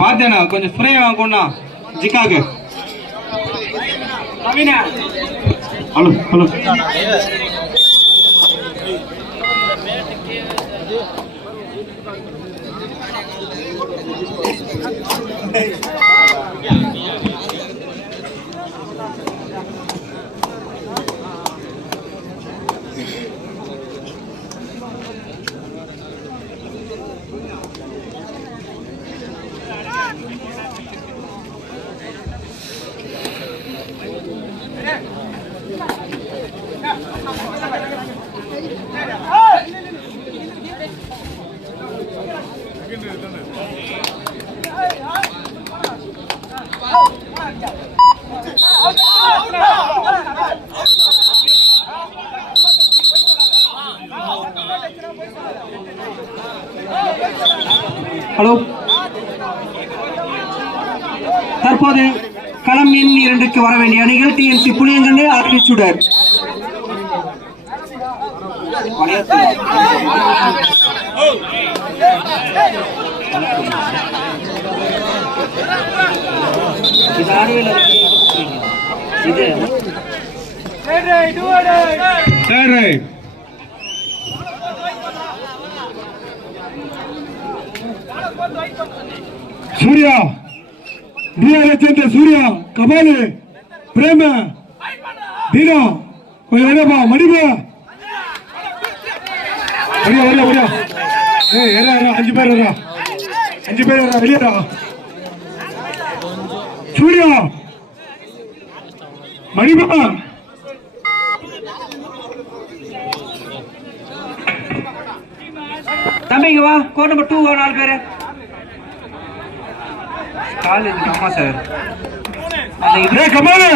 பார்த்தேண்ணா கொஞ்சம் ஸ்ப்ரே வாங்கண்ணா ஜிக்காக்கு. Hello hello hello. தற்போது களம் எண் 2க்கு வர வேண்டிய அணிகள் டிஎன்சி புளியங்கண்ணு ஆர்பிச்சுடர். சூர்யா டிஆர்எச் சூர்யா கபாலு பிரேம தீனா கொஞ்சம் வரப்பா மணிபா வரியா வரியா வரியா. ஏறா 5 பேர் வரா 5 பேர் வரா வெளியேறா. சூர்யா மணிபா தம்பிங்க வா. கோட் நம்பர் 2 4 பேரு காலேஜ். ஆமா sir. A Kamal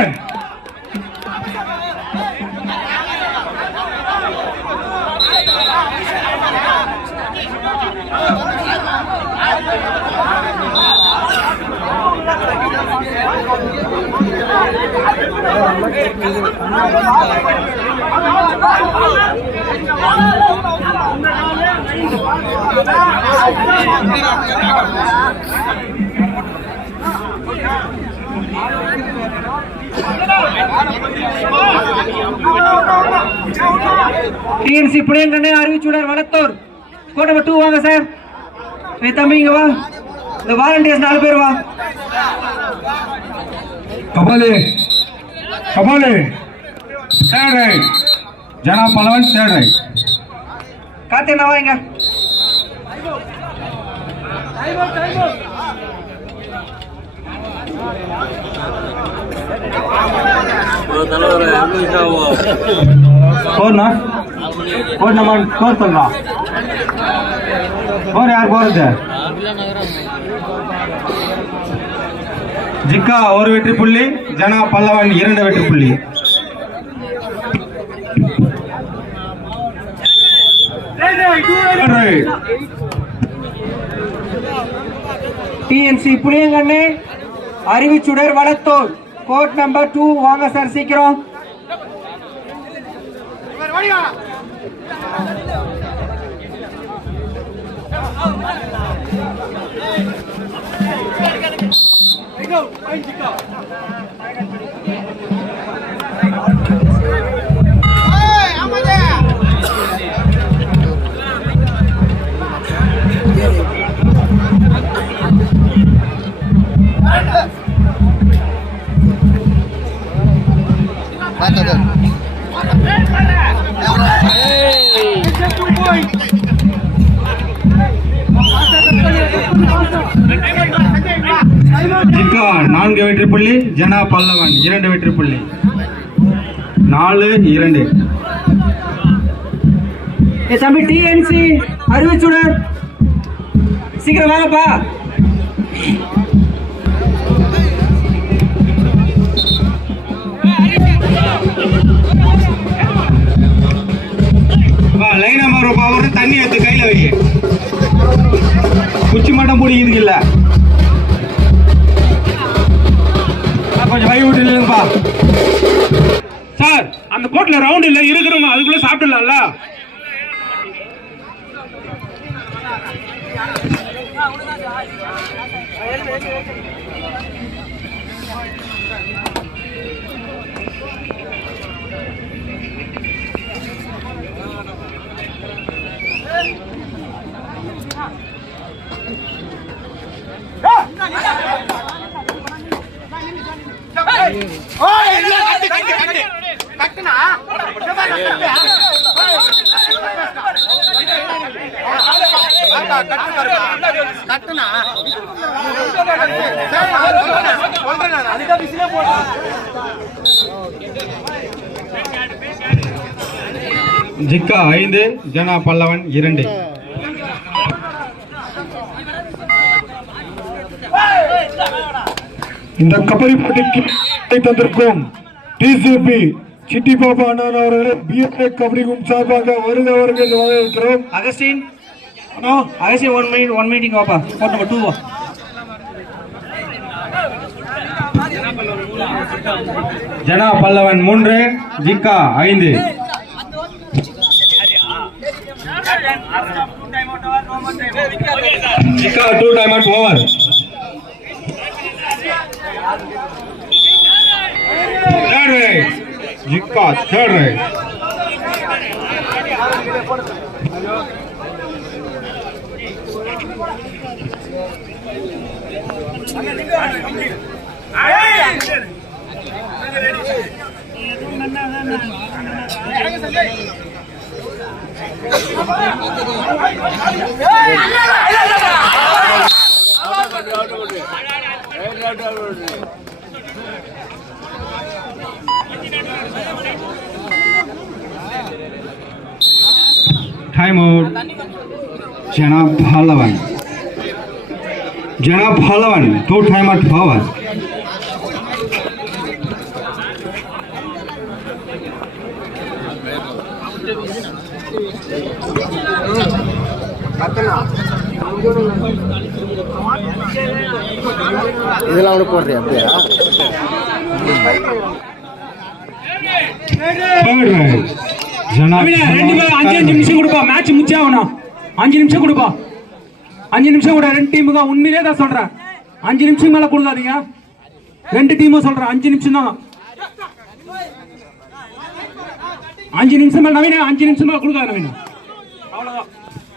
TNC Puliyankannu அறிவிச்சுடர் வளத்தூர். கோட் நம்பர் 2 வாங்க சார். தம்பிங்க வா. இந்த வாலண்டியர்ஸ் 4 பேர் வா. கபாலு கபாலு தேர்ட் ரைட். ஜனா பலவன் தேர்ட் ரைட். காத்தேனா வாங்க. ஜிக்கா 1 வெற்றி புள்ளி, ஜனா பல்லவன் 2 வெற்றி புள்ளி. டிஎன்சி புளியங்கண்ணு அறிவிச்சுடர் வளத்தூர். கோட் நம்பர் 2 வாங்க சார் சீக்கிரம். ஜிக்கா 4 வெற்றி புள்ளி, ஜனா பல்லவன் 2 வெற்றி புள்ளி. 4-2. தம்பி டிஎன்சி அறிவிச்சுடர் சீக்கிரம் வாங்கப்பா. லைனா மாறுப்பா. ஒரு தண்ணி எடுத்து கையில வை. குச்சி மட்டும் பிடிக்குது இல்ல. கொஞ்சம் வழி விட்டுப்பா சார். அந்த கோட்டை ரோட்ல ரவுண்ட் இல்ல இருக்கிறவங்க அதுக்குள்ள சாப்பிடலாம்ல. ஜிக்கா 5 ஜனா பல்லவன் 2. இந்த கபடி போட்டிக்கு தந்திருக்கும் டிசிபி சிட்டி பாபா அண்ணா அவர்களை பிஎஸ்ஏ கபடி குழு சார்பாக வருக வரவேற்கிறோம். அகஸ்டின் 1 minute வாப்பா. கோட் நம்பர் 2 வா. Jana Pallavan 3 Jiga 5. Jiga 2 time out over. Third right. Jikka third right. Time out. Jana Pahlavan. 2 time out forward. இதெல்லாம் கூட போடுறியா அப்படியா? ரெண்டு பேரும் 5 நிமிஷம் கொடுப்பா. மேட்ச் முடிச்சாகணும். 5 நிமிஷம் கொடுப்பா. 5 நிமிஷம் கூட. 2 டீமுக்கு உண்மையிலே தான் சொல்றேன். 5 நிமிஷம் மேல கொடுக்காதீங்க. 2 டீமும் சொல்றேன் 5 நிமிஷம் தான். 5 நிமிஷம் மேல நவீன 5 நிமிஷம் மேல கொடுக்காத நவீன. அவ்வளவுதான்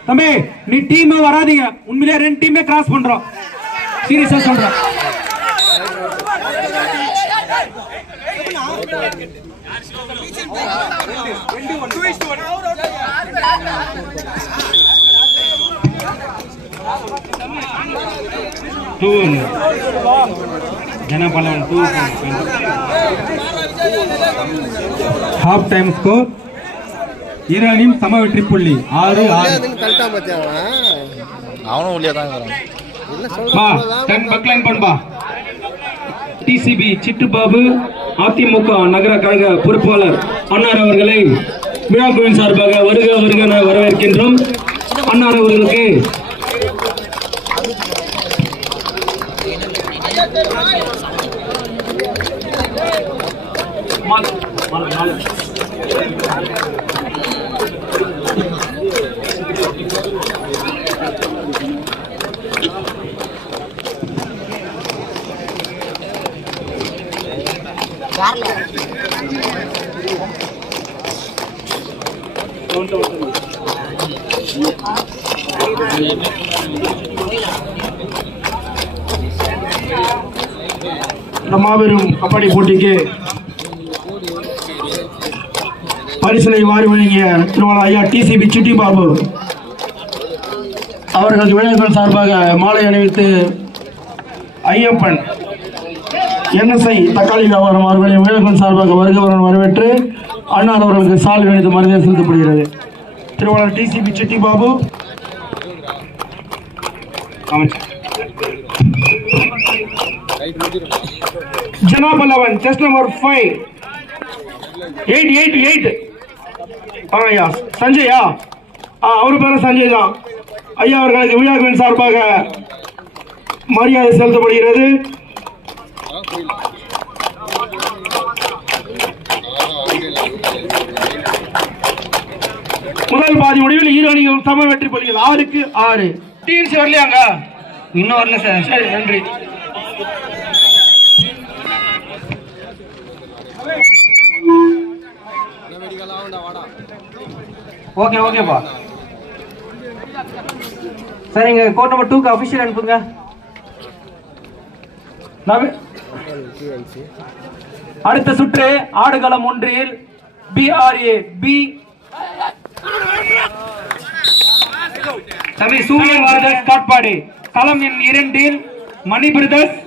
தம்பி. நீ டீம் வராதீங்க. உண்மையிலே 2 டீமே கிராஸ் பண்றோம். சீரியஸா சொல்றேன். ஜனா பல்லவன் 2. Half time score. இரு அணியும் சம வெற்றி புள்ளி 6-6. அவனும் உள்ளே தான் பா 10 பக்லைன் பண்ணா. டிசிபி சிட்டு பாபு அதிமுக நகர கழக பொறுப்பாளர் அன்னார் அவர்களை விழாக்குழுவின் சார்பாக வருக வருக வரவேற்கின்றோம். அன்னார் அவர்களுக்கு மாபெரும் கபடி போட்டிக்கு பரிசனை வாரி வழங்கிய திருவாளர் ஐயா டிசிபி சிட்டி பாபு அவர்கள் விளையாட்டுகள் சார்பாக மாலை அணிவித்து ஐயப்பன் என்எஸ்ஐ தக்காளி வியாபாரம் அவர்களை விளையாட்டுகள் சார்பாக வருகிறவர்கள் வரவேற்று அண்ணார் அவர்களுக்கு சாலை அணிந்து மரியாதை செலுத்தப்படுகிறது. திருவாளர் டிசிபி சிட்டி பாபு. ஜனா பல்லவன் செஸ் நம்பர் 5 8 ஐயா சஞ்சயா அவரு பேர சஞ்சய் தான். ஐயா அவர்களுக்கு விழாவின் சார்பாக மரியாதை செலுத்தப்படுகிறது. முதல் பாதி முடிவில் இரு அணிகள் சம வெற்றி புள்ளிகள் 6-6. டீம்ஸ் வரலையாங்க? இன்னும் வரல சார். சரி, நன்றி. ஓகே ஓகேப்பா சார். இங்க கோட் நம்பர் 2க்கு அபிஷியல் அனுப்புங்க. அடுத்த சுற்று ஆடுகளம் 1 BRA பி தம்பி சூரியன் பிரதர்ஸ் காட்பாடி, களம் எண் 2 மணி பிரதர்ஸ்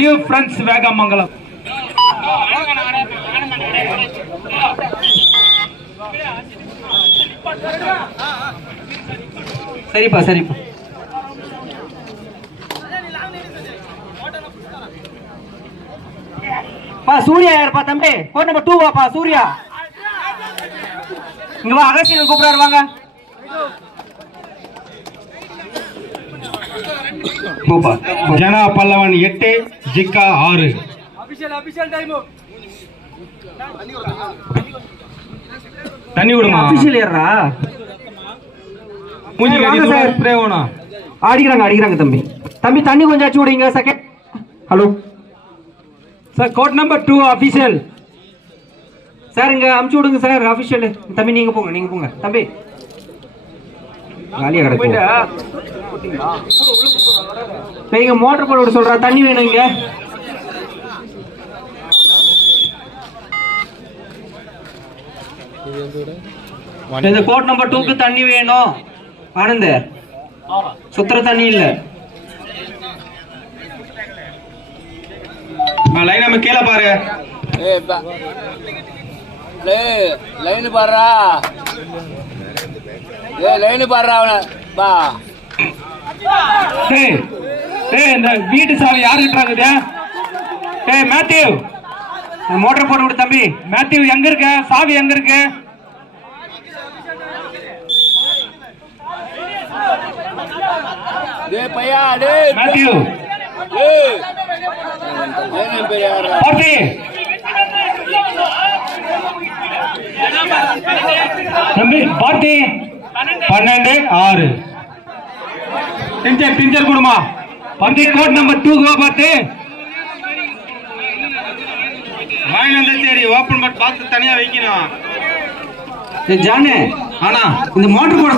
நியூ பிரெண்ட்ஸ் வேகமங்கலம். சரிப்பா சரிப்பா. பா சூர்யா யாருப்பா தம்பி? கோட் நம்பர் 2 வாப்பா சூர்யா. இங்க வா, அகஸ்டின் கூப்பிடாரு வாங்க. ஜனா பல்லவன் 8, ஜிக்கா 6. தண்ணி விடுமா? அபிஷியல் ஏறா மூஞ்சி வாங்க சார். ஸ்ப்ரே வேணும். அடிக்கிறாங்க தம்பி. தம்பி தண்ணி கொஞ்சம் அடிச்சு விடுங்க. Second. Hello sir code number 2 official sir, இங்க அமுச்சு விடுங்க சார் அபிஷியல். தம்பி நீங்க போங்க தம்பி. காலியா கிடக்கு. இங்க மோட்டர் போட விட சொல்றா, தண்ணி வேணும் இங்க. இந்த கோட் நம்பர் 2க்கு தண்ணி வேணும். ஆனந்த் சுத்தர தண்ணி இல்ல. லைன் நம்ம கீழே பாரு. லைன் பாடுறா, லைன் பாடுறா அவன பா. இந்த வீட்டு சாவி யாருக்கிட்ட இருக்குது? மேத்யூ மோட்டர் போட விடு தம்பி. மேத்யூ எங்க இருக்க? சாவி எங்க இருக்கு? டேய் பையா, டேய் மேத்யூ டேய் லைன் பேர் யாரா? பார்த்தி தம்பி, பார்த்தி 12-6. டிஞ்சர் கொடுமா. பார்த்தி கோட் நம்பர் 2 பார்த்தி. வாங்கி வந்து சரி ஓபன் பட் பாக்ஸ் தனியா வைக்கணும். ஜானே ஆனா இந்த மோட்டர் போட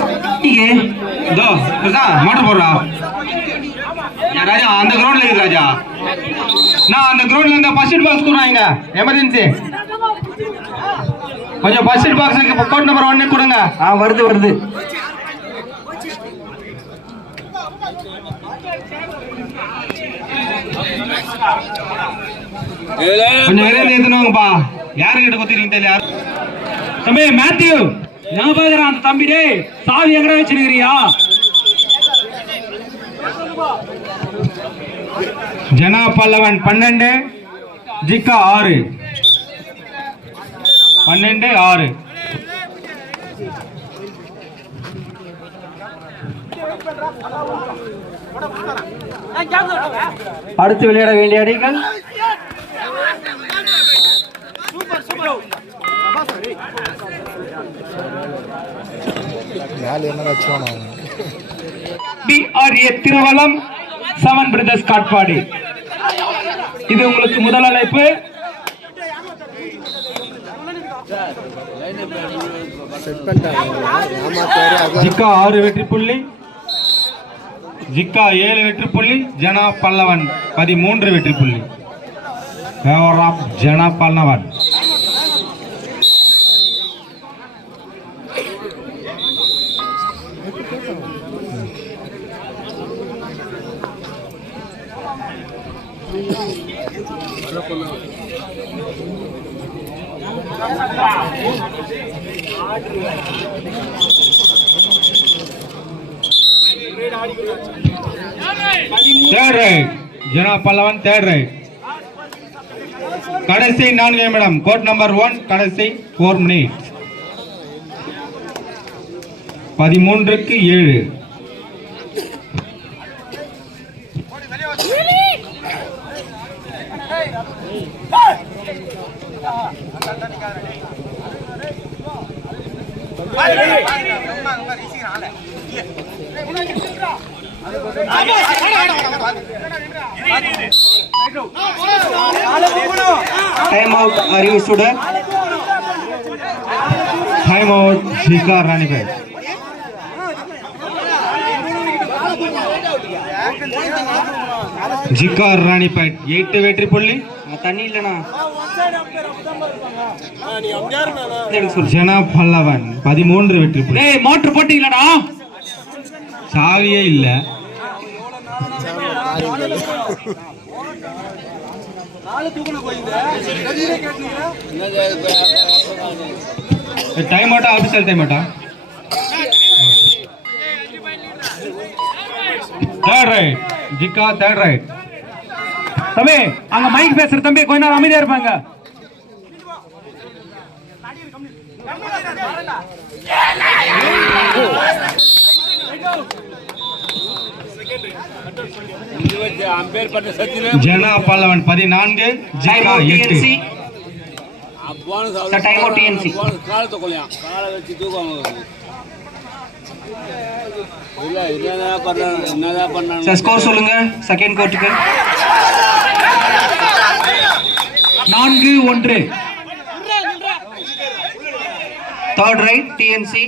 இதோ மோட்டர் போடுறா. ராஜா அந்த கிரவுண்ட்ல இருக்கு ராஜா. நான் அந்த கிரவுண்ட்ல இருந்த ஃபர்ஸ்ட் பாக்ஸ் கொடுறாங்க. எமர்ஜென்சி கொஞ்சம் ஃபர்ஸ்ட் பாக்ஸ் கோட் நம்பர் 1 கொடுங்க. வருது. கொஞ்சம் விரைவில் ஏத்துனவங்கப்பா. யாருக்கிட்ட குத்திரீங்க தெரியல. தம்பி மேத்யூ ஞாபகம் அந்த தம்பி டே சாவி எங்கட வச்சிருக்கிறியா? ஜனா பல்லவன் 12, ஜிக்கா 6. 12-6. அடுத்து விளையாட வேண்டிய அணிகள் BRA திருவலம் 7 பிரதர்ஸ் காட்பாடி. இது உங்களுக்கு முதல் அழைப்பு. ஜிக்கா 6 வெற்றி புள்ளி, ஜிக்கா 7 வெற்றி புள்ளி, ஜனா பல்லவன் 13 வெற்றி புள்ளி. Jana Pallavan third raid. Jana Pallavan third raid. கடைசி 4 நிமிடம். கோட் நம்பர் 1 கடைசி 4 மினிட்ஸ். 13-7. டைம் அவுட் அறிவிச்சுட டைம் அவுட் ஜிகா ராணிபேட். ஜிகா ராணிபேட் 8 வெற்றி புள்ளி. தண்ணி இல்லனா ஜனா பல்லவன் 13 வெற்றி புள்ளி. டேய் மோட்டர் போட்டீங்களாடா? சாவியே இல்ல. டைம் அவுட்டா ஆபீஷியல் டைம் அவுட்டா? Third raid Jiga third raid. தம்பி அங்க மைக் பேசுற தம்பி கொஞ்ச நேரம் அமைதியா இருப்பாங்க. அம்பேர் பட்ட Sachin Jana Pallavan 14 Jiga 8. Time out TNC. காலத்தை கொள்ளையான் காலை வச்சு தூக்குவாங்க. இல்ல என்னதான் பண்ணாங்க சார் ஸ்கோர் சொல்லுங்க செகண்ட் கோர்ட்டுக்கு. 4-1. Third right TNC.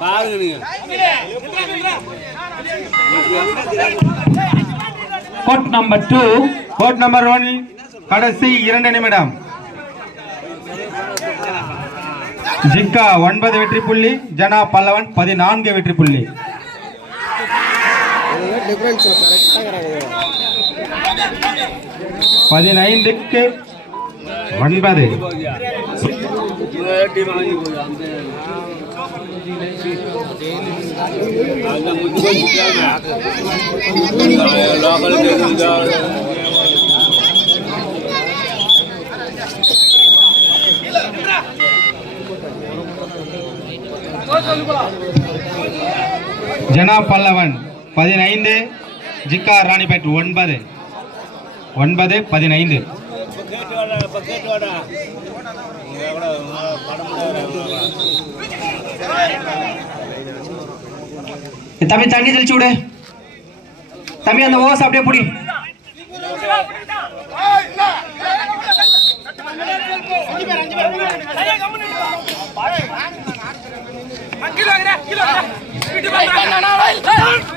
பாருங்க நீங்க கோட் நம்பர் 2. கோட் நம்பர் 1 கடைசி 2 நிமிடம். ஜிகா 9 வெற்றி புள்ளி, ஜனா பல்லவன் 14 வெற்றி புள்ளி. பதினைந்துக்கு 9. டீம் வாங்கி போகுது அந்த முத்து லோக்கலுக்கு ஜனா பல்லவன் 15, ஜிகா ராணிபேட் 9. 9-15. தம்பி தண்ணி தெளிச்சு விடு தம்பி. அந்த ஓஸ் அப்படியே புடி.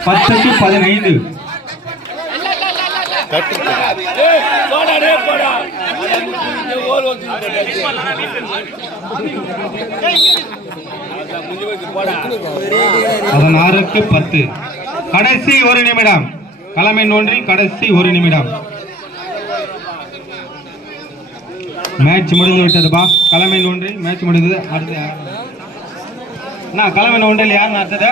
பத்துக்கு 15. அதன் 6க்கு 10. கடைசி 1 நிமிடம். களமின் ஒன்றில் கடைசி 1 நிமிடம். மேட்ச் முடிந்து விட்டதுப்பா. களமின் ஒன்றில் மேட்ச் முடிந்தது. அடுத்து களமின் ஒன்றில் யார் அடுத்தது?